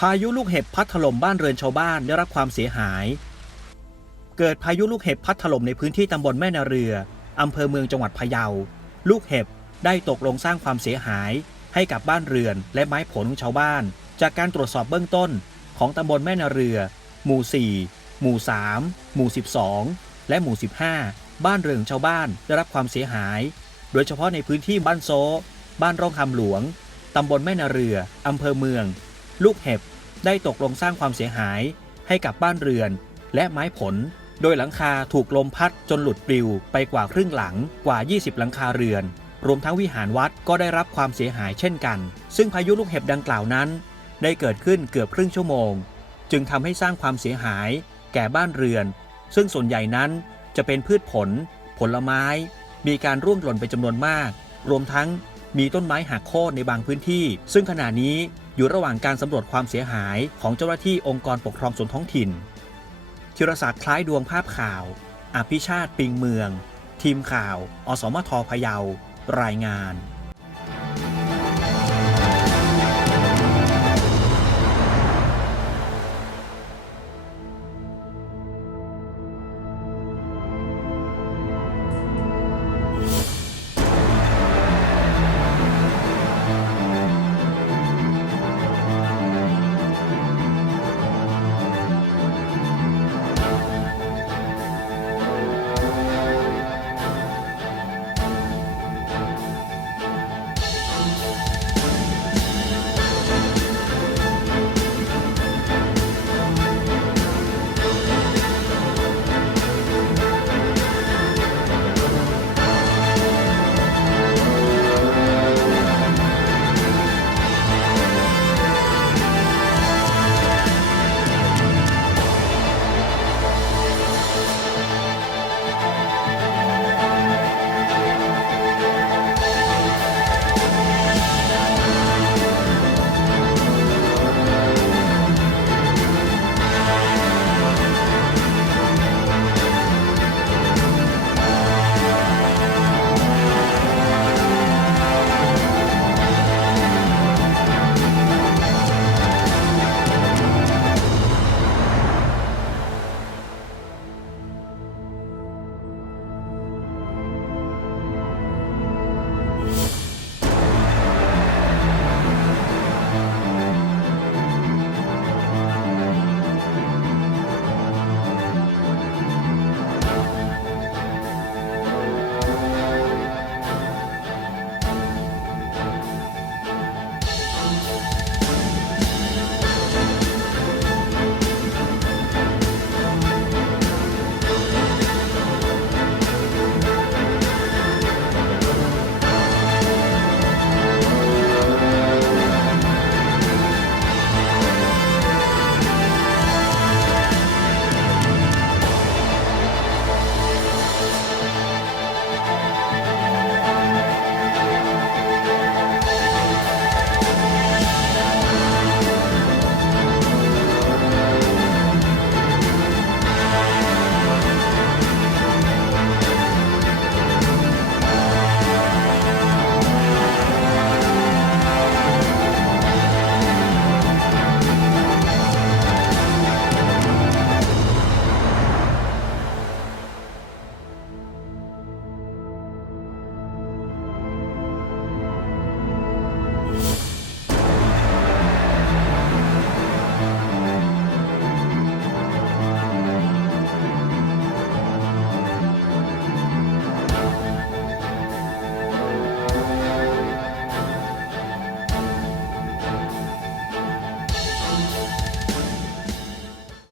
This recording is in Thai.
พายุลูกเห็บพัดถล่มบ้านเรือนชาวบ้านได้รับความเสียหาย เกิดพายุลูกเห็บพัดถล่มในพื้นที่ตำบลแม่นาเรือ อำเภอเมืองจังหวัดพะเยา ลูกเห็บได้ตกลงสร้างความเสียหาย ให้กับบ้านเรือนและไม้ผลของชาวบ้าน จากการตรวจสอบเบื้องต้น ของตำบลแม่นาเรือ หมู่ 4 หมู่ 3 หมู่ 12 และหมู่ 15 บ้านเรือนชาวบ้านได้รับความเสียหาย โดยเฉพาะในพื้นที่บ้านโซบ้านร่องคำหลวงตำบลแม่นาเรืออำเภอเมือง ลูกเห็บได้ตกลงสร้างความเสียหายให้กับบ้านเรือน และไม้ผล โดยหลังคาถูกลมพัดจนหลุดปลิวไปกว่าครึ่งหลังกว่า 20 หลังคาเรือน รวมทั้งวิหารวัดก็ได้รับความเสียหายเช่นกัน ซึ่งพายุลูกเห็บดังกล่าวนั้น ได้เกิดขึ้นเกือบครึ่งชั่วโมง จึงทำให้สร้างความเสียหายแก่บ้านเรือน ซึ่งส่วนใหญ่นั้นจะเป็นพืชผล ผลไม้ มีการร่วงหล่นเป็นจำนวนมาก รวมทั้ง มีต้นไม้หักโค่นในบางพื้นที่ ซึ่งขณะนี้อยู่ระหว่างการสำรวจความเสียหายของเจ้าหน้าที่องค์กรปกครองส่วนท้องถิ่นธิรศักดิ์คล้ายดวงภาพข่าว อภิชาติปิงเมือง ทีมข่าว อสมทพะเยา รายงาน